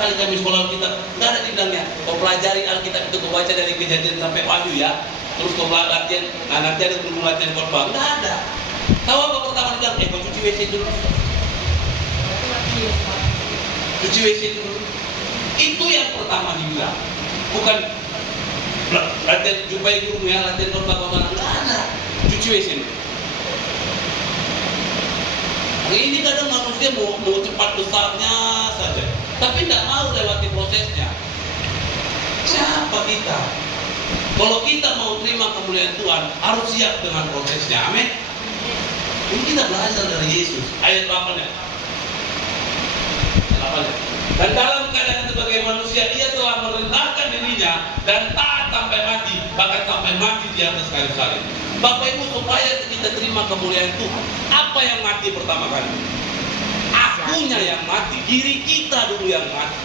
kali kami sekolah Alkitab, nggak ada dibilangnya kau pelajari Alkitab itu, kau baca dari Kejadian sampai Wahyu ya, terus kau latihan, nah nanti ada guru latihan khotbah. Nggak ada. Tahu apa pertama dibilang? Kau cuci WC dulu. Cuci WC dulu. Itu yang pertama dibilang. Bukan latihan jumpai guru ya, latihan khotbah. Nggak ada. Cuci WC dulu. Ini kadang manusia mau cepat besarnya saja, tapi tidak mau lewati prosesnya. Siapa kita? Kalau kita mau terima kemuliaan Tuhan, harus siap dengan prosesnya. Amin. Ini kita belajar dari Yesus. Ayat 8 ya. Dan dalam keadaan sebagai manusia, ia telah merendahkan dirinya dan taat sampai mati, bahkan sampai mati di atas kayu salib. Bapak Ibu, supaya kita terima kemuliaan Tuhan, apa yang mati pertama kali? Akunya yang mati, diri kita dulu yang mati.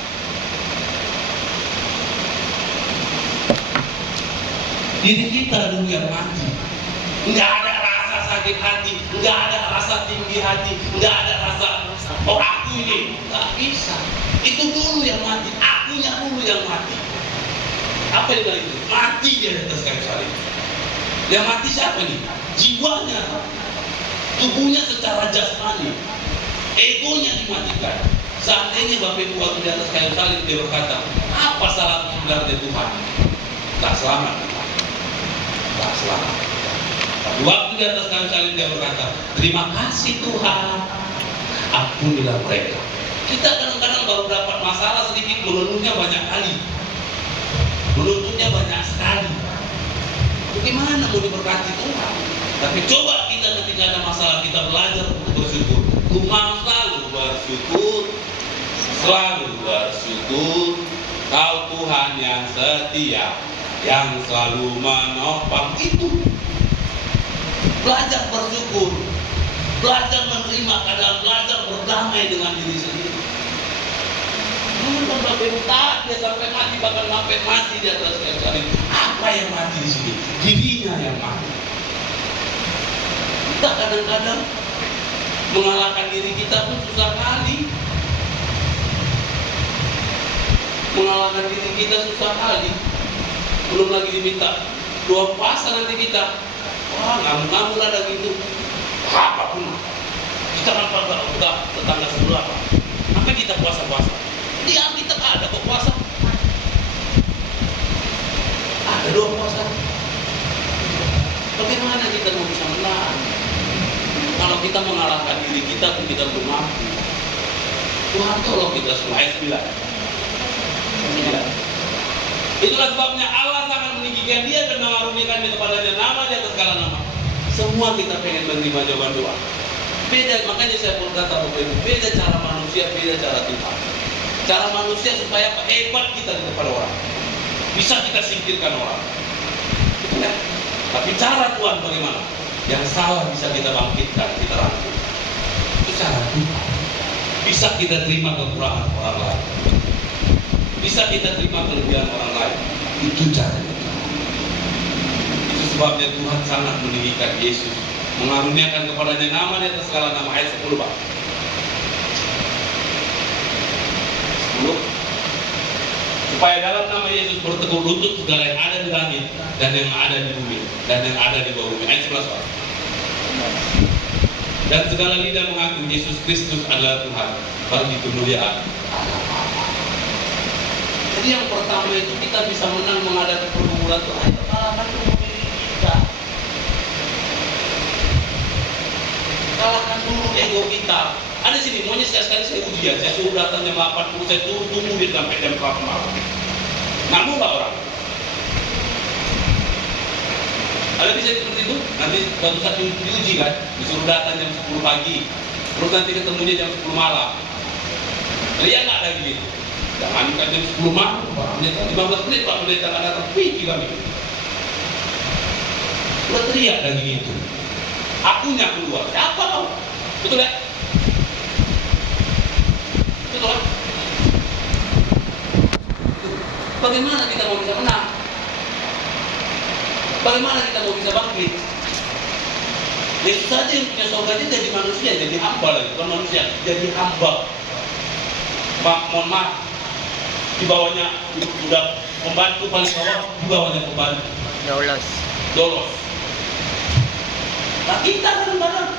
Diri kita dulu yang mati. Enggak ada rasa sakit hati, enggak ada rasa tinggi hati, enggak ada rasa oh aku ini, enggak bisa. Itu dulu yang mati, akunya dulu yang mati. Apa yang bilang itu? Mati di atas kayu salib. Yang mati siapa nih? Jiwanya, tubuhnya secara jasmani, egonya dimatikan. Seandainya Bapak Ibu waktu di atas kayu salib dia berkata, apa salah sebenarnya Tuhan? Tak selamat, tak selamat. Tapi waktu di atas kayu salib dia berkata, terima kasih Tuhan, ampunilah mereka. Kita kadang-kadang baru dapat masalah sedikit, mengeluhnya banyak kali, menuntutnya banyak sekali. Bagaimana mau diberkati Tuhan? Tapi coba kita ketika ada masalah, kita belajar untuk bersyukur. Tuhan selalu bersyukur, selalu bersyukur. Kau Tuhan yang setia, yang selalu menopang. Itu belajar bersyukur, belajar menerima keadaan, belajar berdamai dengan diri sendiri. Namun Bapak Ibu taat dia sampai mati, bahkan sampai mati di atas kayu salib. Apa yang mati di sini? Dirinya yang mati. Kita kadang-kadang mengalahkan diri kita pun susah kali. Mengalahkan diri kita susah kali. Belum lagi diminta 2 puasa nanti kita. Wah, ngamuk-ngamuk ada gitu. Apapun. Kita kan udah tetangga sebelah. Sampai kita puasa-puasa. Di Alkitab ada kok puasa. Ada 2 puasa. Bagaimana kita mau bisa menang? Kalau kita mengalahkan diri kita pun kita belum mampu. Tuhan tolong kita semua. Ayat 9. Itulah sebabnya Allah sangat meninggikan dia dan mengaruniakan kepadanya nama di atas segala nama. Semua kita pengen menerima jawaban doa. Beda, makanya saya pun kata Bapak Ibu, beda cara manusia, beda cara Tuhan. Cara manusia supaya hebat kita di depan orang, bisa kita singkirkan orang. Ya. Tapi cara Tuhan bagaimana? Yang salah bisa kita bangkitkan, kita rangkul. Itu cara Tuhan. Bisa kita terima kekurangan orang lain, bisa kita terima kelebihan orang lain. Itu caranya. Itu sebabnya Tuhan sangat meninggikan Yesus, mengaruniakan kepadanya nama di atas segala nama. Ayat 10 Pak. 10. Supaya dalam nama Yesus bertekuk lutut segala yang ada di langit dan yang ada di bumi dan yang ada di bawah bumi. Ayat 11 Pak. Dan segala lidah mengaku Yesus Kristus adalah Tuhan bagi kemuliaan Allah. Jadi yang pertama itu kita bisa menang menghadapi pergumulan itu hanya kalahkan dulu diri kita. Kalahkan dulu ego kita. Ada sini, maunya sekali-sekali saya ujian, saya suruh datang jam 80, saya tunggu dia sampai jam 4 malam. Nggak nggak orang? Ada bisa seperti itu? Nanti suatu saat diuji kan, disuruh datang jam 10 pagi, terus nanti ketemunya jam 10 malam. Lihat nggak lagi gitu? Jangan kan jam 10 malam, 15 menit Pak Pendeta nggak datang, pergi kami. Udah teriak lagi gitu. Akunya keluar, siapa kau? Betul ya? Betul kan? Bagaimana kita mau bisa menang? Bagaimana kita mau bisa bangkit? Yesus saja yang punya surganya jadi manusia, jadi hamba lagi, bukan manusia, jadi hamba. Mohon maaf, di bawahnya udah pembantu paling bawah, di bawahnya pembantu. Dolos. Nah kita kadang-kadang,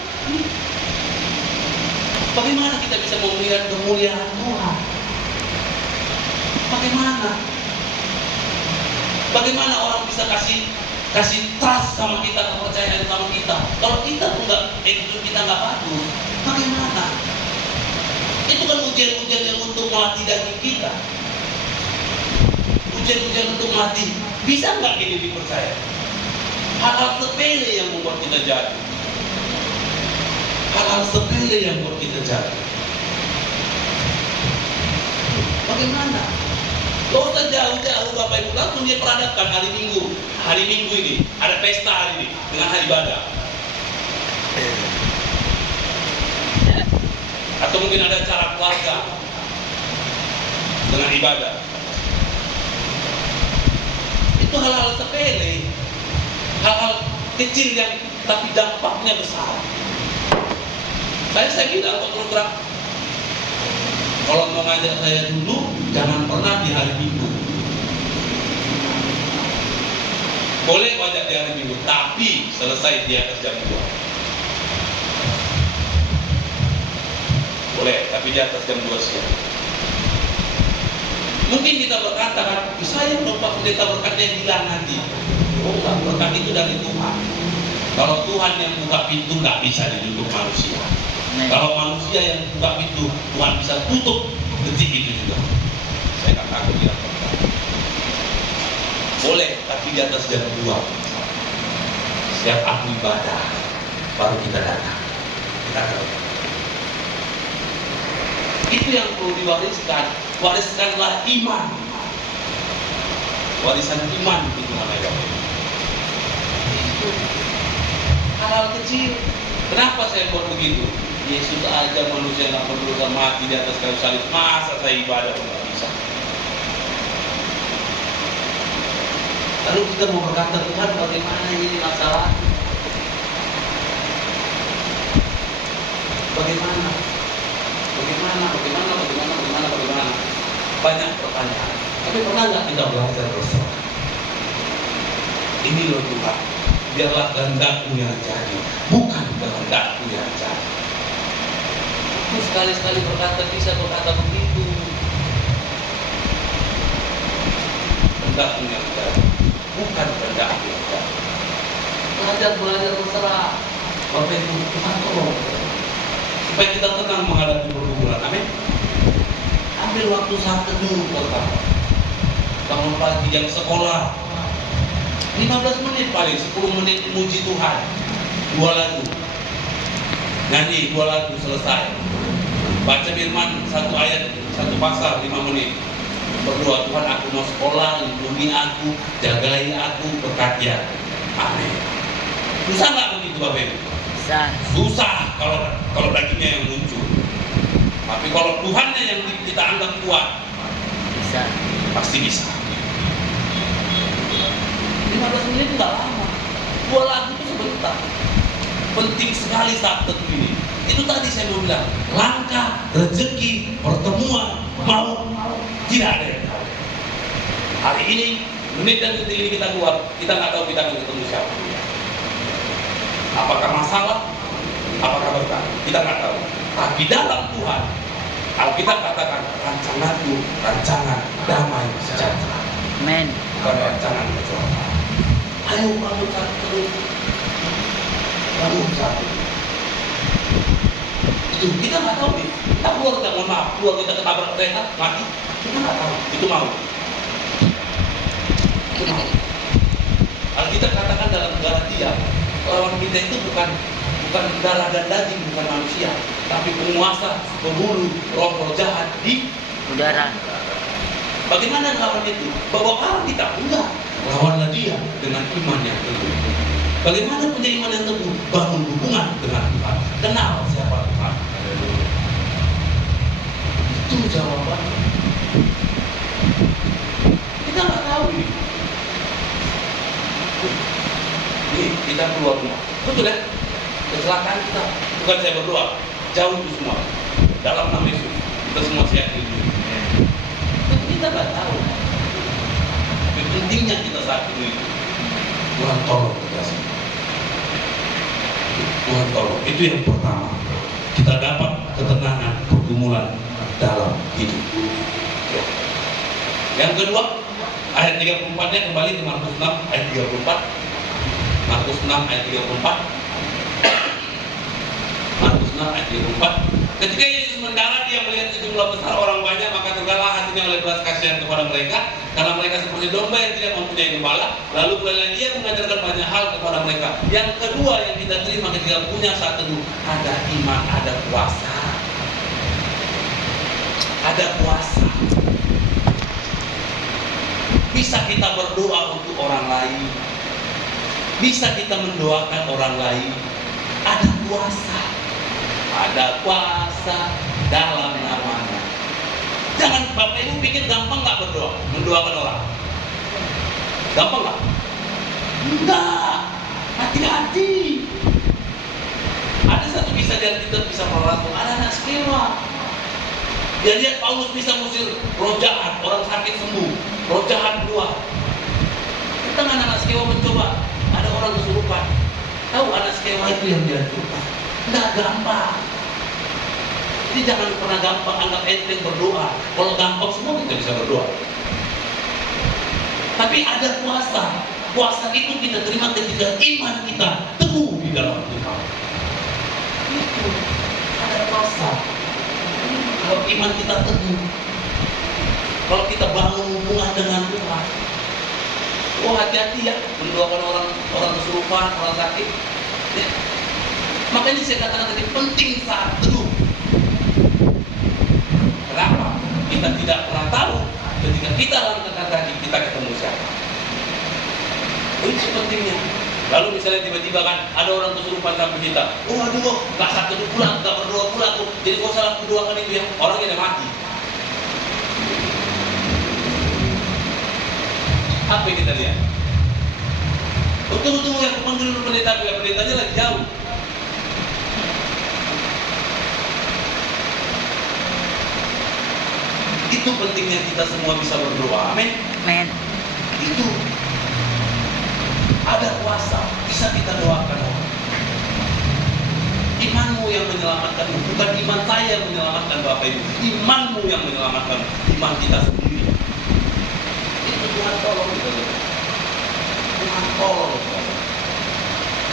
bagaimana kita bisa melihat kemuliaan Tuhan? Bagaimana orang bisa kasih trust sama kita, kepercayaan sama kita? Kalau kita tuh kita nggak bagus, bagaimana? Itu kan ujian-ujian yang untuk melatih daging kita. Ujian-ujian untuk melatih. Bisa nggak ini dipercaya? Hal-hal sepele yang membuat kita jatuh. Hal-hal sepele yang membuat kita jatuh. Bagaimana? Gak usah jauh-jauh Bapak Ibu, langsung dia peradakan hari Minggu. Hari Minggu ini ada pesta hari ini dengan hari ibadah. Atau mungkin ada acara keluarga dengan ibadah. Itu hal-hal sepele, hal-hal kecil yang tapi dampaknya besar. Saya bilang kok terus terang, kalau mau ngajak saya dulu, jangan pernah di hari Minggu. Boleh ngajak di hari Minggu, tapi selesai di atas jam 2. Boleh, tapi di atas jam 2 siang. Mungkin kita berkata kan, saya lupa pendeta berkatnya bilang nanti. Oh enggak, berkat itu dari Tuhan. Kalau Tuhan yang buka pintu, nggak bisa ditutup manusia. Kalau manusia yang buka pintu, Tuhan bisa tutup detik itu juga. Saya nggak takut bilang berkat. Boleh, tapi di atas jam 2. Setiap aku ibadah, baru kita datang. Kita tahu. Itu yang perlu diwariskan. Wariskanlah iman. Warisan iman itu namanya. Itu hal-hal kecil. Kenapa saya buat begitu? Yesus aja manusia yang berdosa mati di atas kayu salib. Masa saya ibadah nggak bisa? Lalu kita mau berkata, Tuhan bagaimana ini masalah? Bagaimana? Banyak pertanyaan. Tapi pernah nggak kita belajar bersama? Ini loh Tuhan, biarlah kehendak-Mu yang jadi, bukan kehendak-Ku yang jadi. Aku sekali-sekali bisa berkata begitu. Kehendak-Mu yang jadi, bukan kehendak-Ku yang jadi. Belajar berserah. Bapak Ibu, Tuhan tolong supaya kita tenang menghadapi pergumulan. Amin. Ambil waktu saat teduh pertama. Bangun pagi jam sekolah 15 menit paling, 10 menit memuji Tuhan. 2 lagu. Nyanyi 2 lagu selesai. Baca firman 1 ayat, 1 pasal 5 menit. Berdoa, Tuhan aku mau sekolah, lindungi aku, jagai aku, berkati aku. Amin. Susah nggak begitu Bapak Ibu? Susah kalau dagingnya yang muncul. Tapi kalau Tuhannya yang kita anggap kuat, pasti bisa. 15 menit nggak lama. 2 lagu itu sebentar. Penting sekali saat teduh ini. Itu tadi saya mau bilang, langkah, rezeki, pertemuan, mau tidak ada yang tahu. Hari ini, menit dan detik ini kita keluar, kita nggak tahu kita akan ketemu siapa. Apakah masalah? Apakah berkah? Kita nggak tahu. Tapi dalam Tuhan, Alkitab katakan rancanganku, rancangan damai sejahtera. Amen. Bukan rancangan kecelakaan. Ayo bangun satu. Bangun satu. Itu kita nggak tahu nih. Kita keluar, kita mohon maaf, keluar kita ketabrak kereta mati. Kita nggak tahu. Itu mau. Alkitab katakan dalam Galatia, lawan kita itu bukan darah dan daging, bukan manusia, tapi penguasa, pembunuh, roh jahat di udara. Bagaimana lawan itu? Bawa orang kita? Enggak. Lawanlah dia dengan iman yang teguh. Bagaimana punya iman yang teguh? Bangun hubungan dengan Tuhan. Kenal siapa Tuhan. Itu jawabannya. Kita nggak tahu ini. Nih, kita keluar rumah. Betul ya? Kecelakaan kita. Bukan saya berdoa. Jauh itu semua. Dalam nama Yesus. Kita semua sehat di dunia. Kita nggak tahu. Tapi pentingnya kita saat ini, Tuhan tolong kita sih. Tuhan tolong. Itu yang pertama. Kita dapat ketenangan, pergumulan dalam hidup. Yang kedua, ayat 34-nya kembali ke Markus 6 ayat 34. Markus 6 ayat 34. Markus 6 ayat 34. Ketika Yesus mendarat, dia melihat sejumlah besar orang banyak, maka tergeraklah hatinya oleh belas kasihan kepada mereka, karena mereka seperti domba yang tidak mempunyai gembala. Lalu mulailah dia mengajarkan banyak hal kepada mereka. Yang kedua yang kita terima ketika punya saat teduh, ada iman, ada puasa. Ada puasa. Bisa kita berdoa untuk orang lain. Bisa kita mendoakan orang lain. Ada puasa. Ada puasa dalam namanya. Jangan Bapak Ibu pikir gampang nggak berdoa, mendoakan orang. Gampang nggak? Enggak. Hati-hati. Ada satu kisah dari kita bisa perlaku. Ada anak Skewa. Dia lihat Paulus bisa musir roh jahat, orang sakit sembuh, roh jahat keluar. Kita anak Skewa mencoba. Ada orang kesurupan. Tahu anak Skewa itu yang dia kesurupan. Enggak gampang. Jadi jangan pernah gampang anggap enteng berdoa. Kalau gampang semua kita bisa berdoa. Tapi ada puasa. Puasa itu kita terima ketika iman kita teguh di dalam Tuhan. Itu ada puasa. Kalau iman kita teguh, kalau kita bangun hubungan dengan Tuhan, oh hati-hati ya mendoakan orang kesurupan, orang sakit. Ya. Makanya saya katakan tadi penting saat teduh. Kenapa? Kita tidak pernah tahu ketika kita langkahkan kaki kita ketemu siapa. Itu pentingnya. Lalu misalnya tiba-tiba kan ada orang kesurupan sampai kita, oh aduh, nggak saat teduh pula, nggak berdoa pula tuh. Jadi kok salah berdoakan itu ya orang yang mati. Apa yang kita lihat? Tunggu yang kepanggil pendetanya lagi jauh. Itu pentingnya kita semua bisa berdoa. Amin. Amin. Itu ada kuasa, bisa kita doakan. Imanmu yang menyelamatkanmu, bukan iman saya yang menyelamatkan Bapak Ibu. Imanmu yang menyelamatkan, iman kita sendiri. Itu Tuhan tolong kita. Tuhan tolong.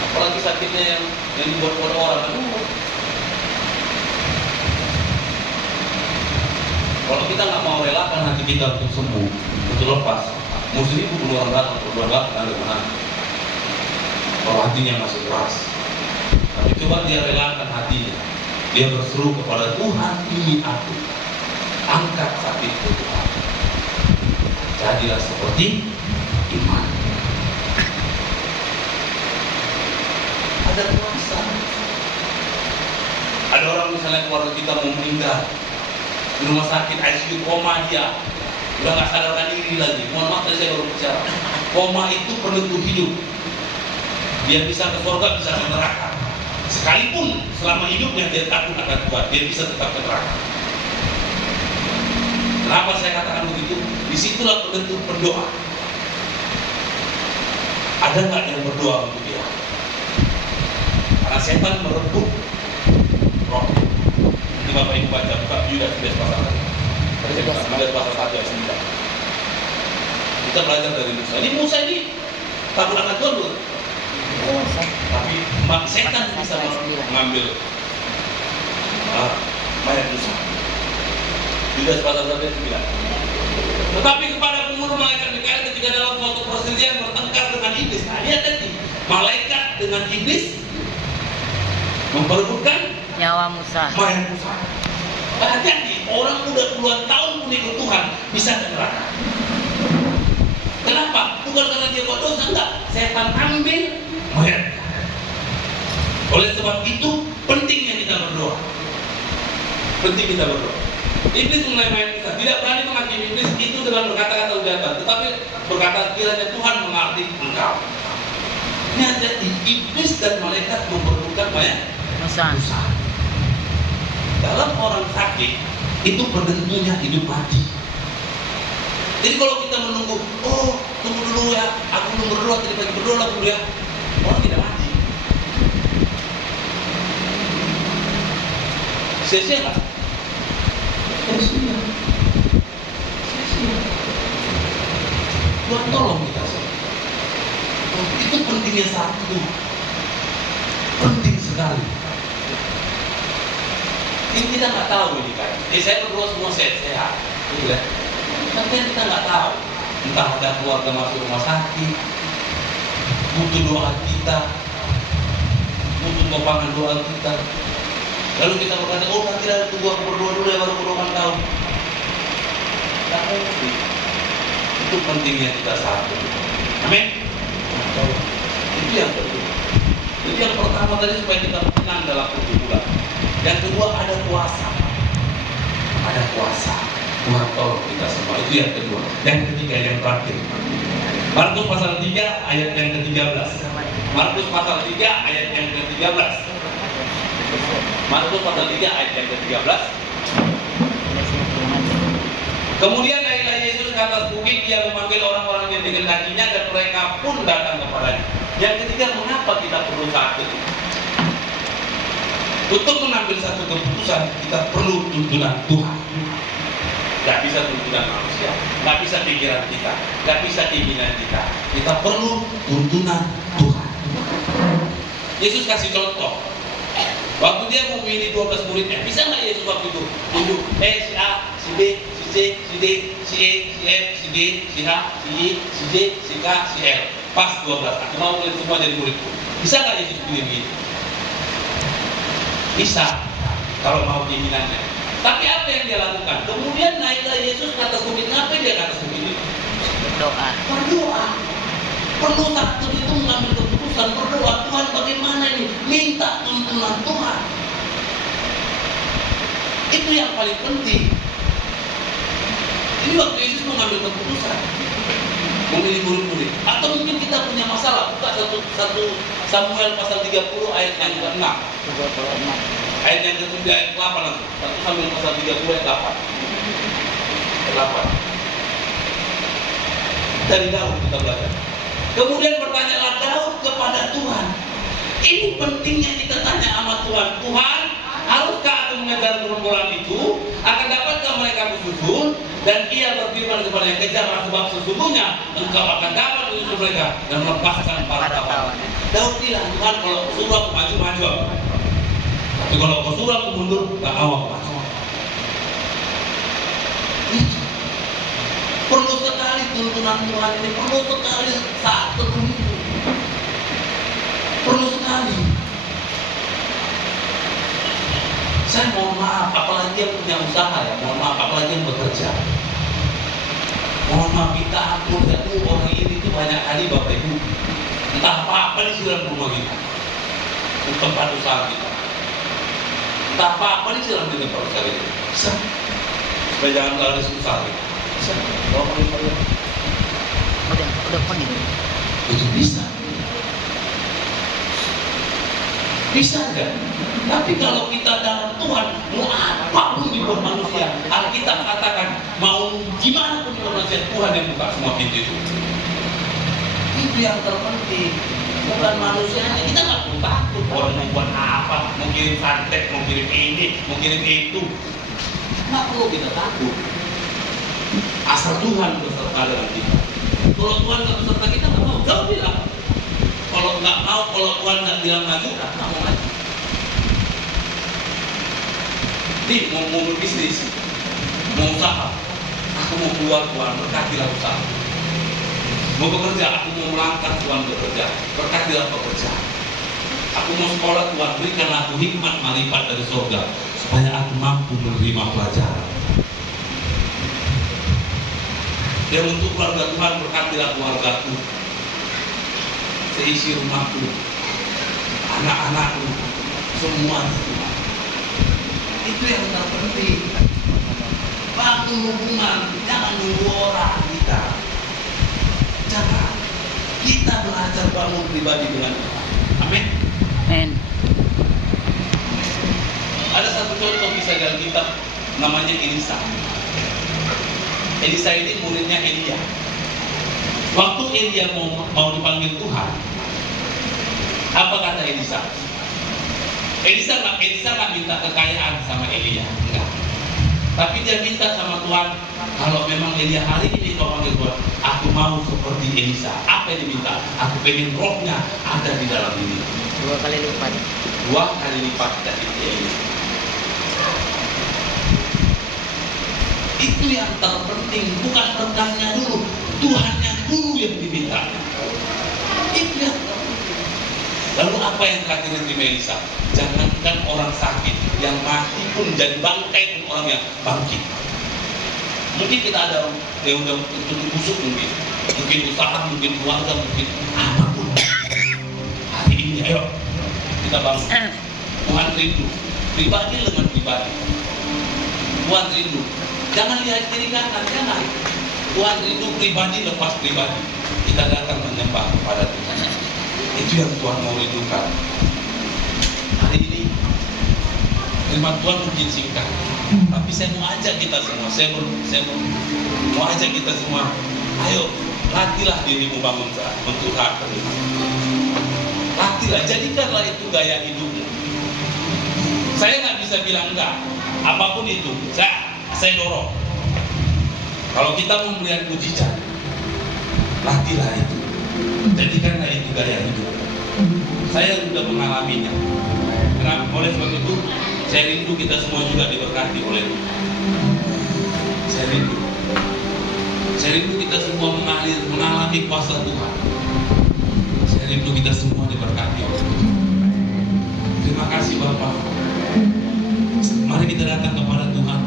Apalagi sakitnya yang dibuat oleh orang. Kalau kita nggak mau relakan hati kita untuk sembuh, untuk lepas, mau 1000 orang datang, 2 datang, ada mana? Kalau hatinya masih keras, tapi coba dia relakan hatinya, dia berseru kepada Tuhan, ini aku, angkat sakitku Tuhan, jadilah seperti iman. Ada puasa. Ada orang misalnya keluarga kita mau meninggal di rumah sakit ICU, koma dia, udah nggak sadarkan diri lagi. Mohon maaf tadi saya baru bicara, koma itu penentu hidup. Dia bisa ke surga, bisa ke neraka. Sekalipun selama hidupnya dia takut akan Tuhan, dia bisa tetap ke neraka. Kenapa saya katakan begitu? Disitulah penentu berdoa. Ada nggak yang berdoa untuk dia? Karena setan merebut roh. Ini Bapak Ibu baca buka Yudas pasal 1. Yudas pasal 1 ayat 9. Kita belajar dari Musa. Ini Musa ini takut akan Tuhan loh. Tapi setan bisa mengambil mayat Musa. Yudas pasal 1 ayat 9. Tetapi kepada pengurus malaikat Mikael ketika dalam suatu perselisihan bertengkar dengan iblis. Nah, lihat tadi malaikat dengan iblis memperebutkan nyawa Musa. Mayat Musa. Hati-hati, orang udah puluhan tahun pun ikut Tuhan bisa ke neraka. Kenapa? Bukan karena dia buat dosa, enggak. Setan ambil mayat. Oleh sebab itu pentingnya kita berdoa. Penting kita berdoa. Iblis mulai mayat Musa, tidak berani menghakimi iblis itu dengan berkata-kata ujatan, tetapi berkata kiranya Tuhan mengerti engkau. Ini hati-hati, iblis dan malaikat memperebutkan mayat Musa. Dalam orang sakit itu penentunya hidup mati. Jadi kalau kita menunggu, oh tunggu dulu ya, aku belum berdoa, tadi pagi berdoa lah dulu ya, orang tidak mati. Sia-sia nggak? Sia-sia. Tuhan tolong kita semua. Itu pentingnya satu, penting sekali. Ini kita nggak tahu ini kan. Jadi saya berdoa semua sehat-sehat, gitu ya. Tapi kita nggak tahu. Entah ada keluarga masuk rumah sakit, butuh doa kita, butuh topangan doa kita. Lalu kita berkata, oh nanti ada tunggu aku berdoa dulu ya baru berdoa kau. Tidak mungkin. Itu pentingnya kita satu. Amin. Itu yang kedua. Jadi yang pertama tadi supaya kita menang dalam pergumulan. Yang kedua ada kuasa. Ada kuasa. Tuhan tolong kita semua. Itu yang kedua. Yang ketiga, yang terakhir. Markus pasal 3 ayat yang ke-13. Markus pasal 3 ayat yang ke-13. Markus pasal 3 ayat yang ke-13. Kemudian naiklah Yesus ke atas bukit, dia memanggil orang-orang yang dikehendakinya dan mereka pun datang kepadanya. Yang ketiga, mengapa kita perlu sakit? Untuk mengambil satu keputusan, kita perlu tuntunan Tuhan. Gak bisa tuntunan manusia, gak bisa pikiran kita, gak bisa keinginan kita. Kita perlu tuntunan Tuhan. Yesus kasih contoh. Waktu dia mau memilih 12 muridnya, bisa nggak Yesus waktu itu tunjuk, si A, si B, si C, si D, si E, si F, si D, si H, si I, si J, si K, si L. Pas 12, aku mau mulai semua jadi muridku. Bisa nggak Yesus pilih begitu? Bisa, kalau mau keinginannya. Tapi apa yang dia lakukan? Kemudian naiklah Yesus ke atas bukit. Ngapain dia ke atas bukit ini? Berdoa. Berdoa. Perlu satu itu mengambil keputusan, berdoa. Tuhan bagaimana ini? Minta tuntunan Tuhan. Itu yang paling penting. Ini waktu Yesus mengambil keputusan, memilih murid-murid. Atau mungkin kita punya masalah. Buka satu Samuel pasal 30 ayat yang ke-6. Ayat yang ke-7 ayat 8 langsung. 1 Samuel pasal 30 ayat 8. Ayat 8. Dari Daud kita belajar. Kemudian bertanyalah Daud kepada Tuhan. Ini pentingnya kita tanya sama Tuhan. Tuhan, haruskah aku mengejar gerombolan itu? Akan dapatkah mereka bersusun? Dan ia berfirman kepadanya, kejarlah sebab sesungguhnya engkau akan dapat menyusul mereka dan melepaskan para tawanan. Daud bilang, Tuhan kalau kau suruh aku maju aku. Tapi kalau kau suruh aku mundur, gak mau aku maju. Itu perlu sekali tuntunan Tuhan ini, perlu sekali saat teduh itu. Perlu sekali. Saya mohon maaf, apalagi yang punya usaha ya, mohon maaf, apalagi yang bekerja. Mohon maaf, kita ampun, orang ini tuh banyak kali Bapak Ibu, entah apa disiram rumah kita, di tempat usaha kita, entah apa disiram di tempat usaha kita. Bisa, supaya jangan terlalu susah kita. Bisa, udah panggil. Itu bisa. Bisa enggak? Tapi kalau kita dalam Tuhan, mau apapun dibuat manusia, Alkitab katakan, mau gimana pun dibuat manusia, Tuhan yang buka semua pintu itu. Itu yang terpenting. Bukan manusianya, kita nggak perlu takut. Orang mau buat apa, mau kirim santet, mau kirim ini, mau kirim itu. Nggak perlu kita takut. Asal Tuhan berserta dengan kita. Kalau Tuhan nggak berserta kita, nggak mau. Jauh bilang. Kalau nggak mau, kalau Tuhan nggak bilang maju, nggak mau maju. Ini mau bisnis, mau usaha, aku mau keluar Tuhan, berkatilah usaha. Mau bekerja, aku mau melangkah Tuhan bekerja, berkatilah bekerja. Aku mau sekolah Tuhan, berikanlah aku hikmat marifat dari surga, supaya aku mampu menerima pelajaran. Dan untuk keluarga Tuhan, berkatilah keluargaku, seisi rumahku, anak-anakku, semuanya Tuhan. Itu yang terpenting. Bangun hubungan, jangan nunggu orang kita. Jangan. Kita belajar bangun pribadi dengan Tuhan. Amin. Amin. Ada satu contoh kisah dalam kitab namanya Elisa. Elisa ini muridnya Elia. Waktu Elia mau dipanggil Tuhan, apa kata Elisa? Elisa nggak minta kekayaan sama Elia, enggak. Tapi dia minta sama Tuhan, kalau memang Elia hari ini kau panggil Tuhan, aku mau seperti Elisa. Apa yang diminta? Aku pengen rohnya ada di dalam diri. 2 kali lipat. 2 kali lipat dari Elia. Itu yang terpenting, bukan berkahnya dulu, Tuhannya dulu yang diminta. Itu yang terpenting. Lalu apa yang terakhir di Elisa? Jangankan orang sakit, yang mati pun jadi bangkai pun orang yang bangkit. Mungkin kita ada yang udah tutup busuk, mungkin usaha, mungkin keluarga, mungkin apapun. Hari ini ayo kita bangun. Tuhan rindu, pribadi dengan pribadi. Tuhan rindu. Jangan lihat kiri kanan, jangan. Tuhan rindu pribadi lepas pribadi. Kita datang menyembah kepada Tuhan. Itu yang Tuhan mau rindukan. Hari ini firman Tuhan mungkin singkat, tapi saya mau ajak kita semua. Saya mau ajak kita semua. Ayo, latihlah dirimu bangun saat untuk hak Tuhan. Latihlah, jadikanlah itu gaya hidupmu. Saya nggak bisa bilang enggak. Apapun itu, saya dorong. Kalau kita mau melihat mujizat, latihlah itu. Jadikanlah itu gaya hidup. Saya sudah mengalaminya. Kenapa? Oleh sebab itu, saya rindu kita semua juga diberkati oleh Tuhan. Saya rindu kita semua mengalami kuasa Tuhan. Saya rindu kita semua diberkati oleh Tuhan. Terima kasih Bapak. Mari kita datang kepada Tuhan.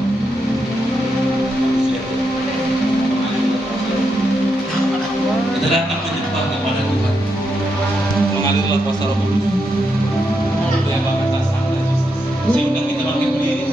Kita datang menyembah kepada Tuhan. Mengalirlah kuasa Roh Kudus. Ya Bapak tak sangka Yesus. Saya undang kita bangkit berdiri.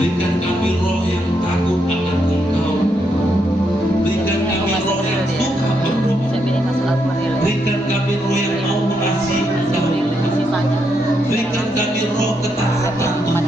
Berikan kami roh yang takut akan Engkau. Berikan kami roh yang suka berdoa. Berikan kami roh yang mau mengasihi Engkau. Berikan kami roh ketaatan Tuhan.